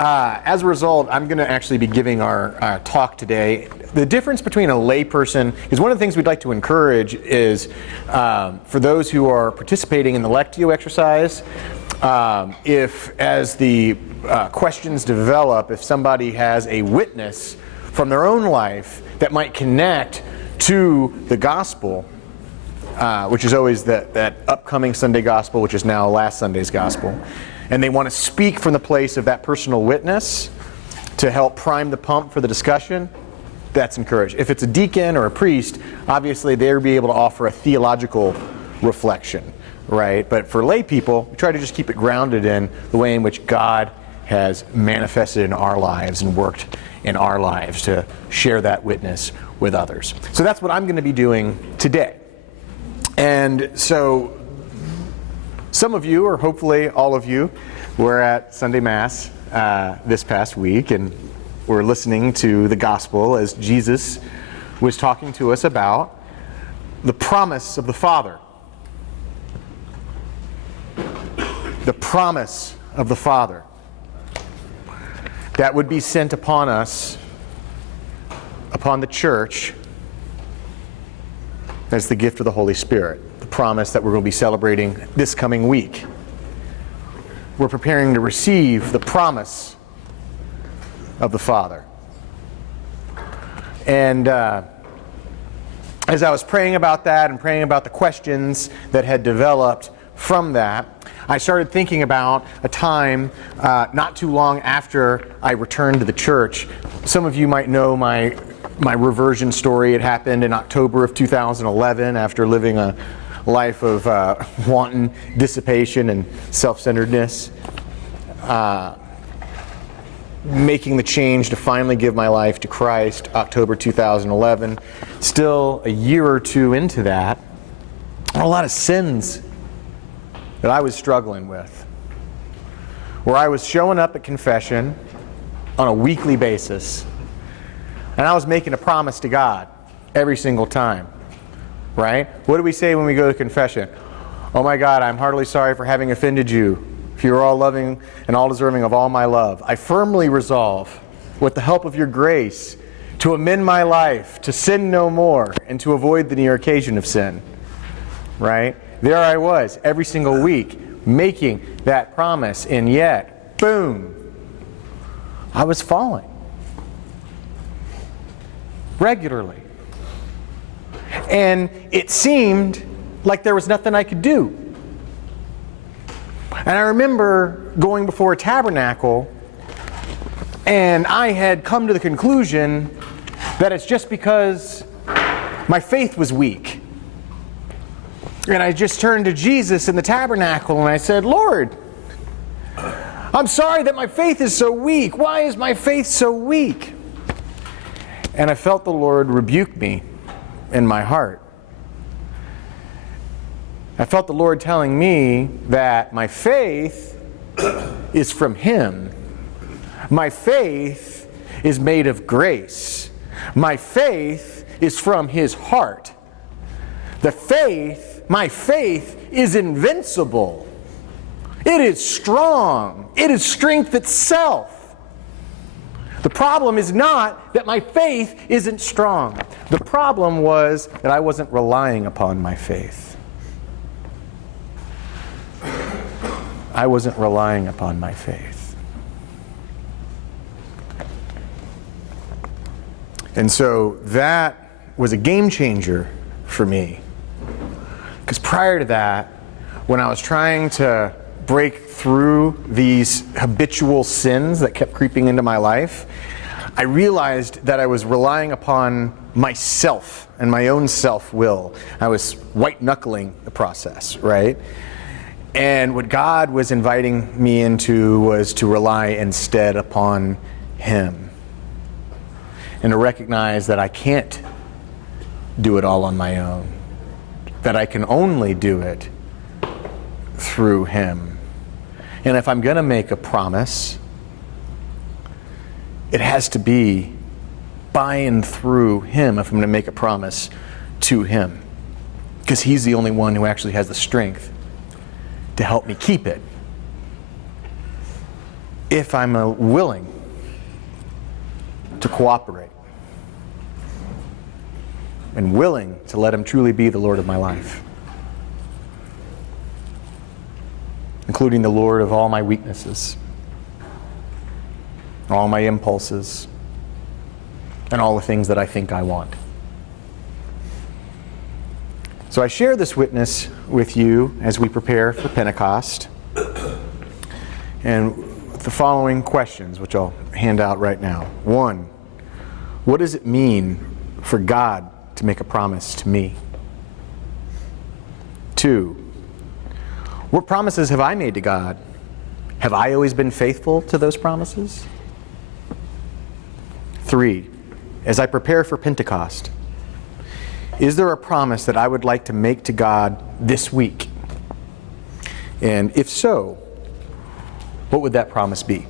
As a result, I'm going to actually be giving our talk today. The difference between a layperson is one of the things we'd like to encourage is for those who are participating in the Lectio exercise, if as the questions develop, if somebody has a witness from their own life that might connect to the gospel, which is always that upcoming Sunday gospel, which is now last Sunday's gospel, and they want to speak from the place of that personal witness to help prime the pump for the discussion, that's encouraged. If it's a deacon or a priest, obviously they'll be able to offer a theological reflection, right? But for lay people, we try to just keep it grounded in the way in which God has manifested in our lives and worked in our lives to share that witness with others. So that's what I'm going to be doing today. And so some of you, or hopefully all of you, were at Sunday Mass this past week and were listening to the gospel as Jesus was talking to us about the promise of the Father. The promise of the Father that would be sent upon us, upon the church, as the gift of the Holy Spirit. The promise that we're going to be celebrating this coming week. We're preparing to receive the promise of the Father. And as I was praying about that and praying about the questions that had developed from that, I started thinking about a time not too long after I returned to the church. Some of you might know my reversion story. It happened in October of 2011 after living a life of wanton dissipation and self-centeredness. Making the change to finally give my life to Christ, October 2011. Still a year or two into that, a lot of sins that I was struggling with. Where I was showing up at confession on a weekly basis, and I was making a promise to God every single time, right? What do we say when we go to confession? Oh my God, I'm heartily sorry for having offended you. If you are all loving and all deserving of all my love, I firmly resolve, with the help of your grace, to amend my life, to sin no more, and to avoid the near occasion of sin, right? There I was, every single week, making that promise, and yet, boom, I was falling. Regularly. And it seemed like there was nothing I could do. And I remember going before a tabernacle, and I had come to the conclusion that it's just because my faith was weak. And I just turned to Jesus in the tabernacle and I said, Lord, I'm sorry that my faith is so weak. Why is my faith so weak? And I felt the Lord rebuke me in my heart. I felt the Lord telling me that my faith is from Him. My faith is made of grace. My faith is from His heart. My faith is invincible. It is strong. It is strength itself. The problem is not that my faith isn't strong. The problem was that I wasn't relying upon my faith. I wasn't relying upon my faith. And so that was a game changer for me. Because prior to that, when I was trying to break through these habitual sins that kept creeping into my life, I realized that I was relying upon myself and my own self-will. I was white-knuckling the process, right? And what God was inviting me into was to rely instead upon Him. And to recognize that I can't do it all on my own. That I can only do it through Him. And if I'm going to make a promise, it has to be by and through Him if I'm going to make a promise to Him. Because He's the only one who actually has the strength to help me keep it. if I'm willing to cooperate and willing to let Him truly be the Lord of my life, including the Lord of all my weaknesses, all my impulses, and all the things that I think I want. So I share this witness with you as we prepare for Pentecost, and the following questions, which I'll hand out right now. 1, what does it mean for God to make a promise to me? 2, what promises have I made to God? Have I always been faithful to those promises? 3, as I prepare for Pentecost, is there a promise that I would like to make to God this week? And if so, what would that promise be?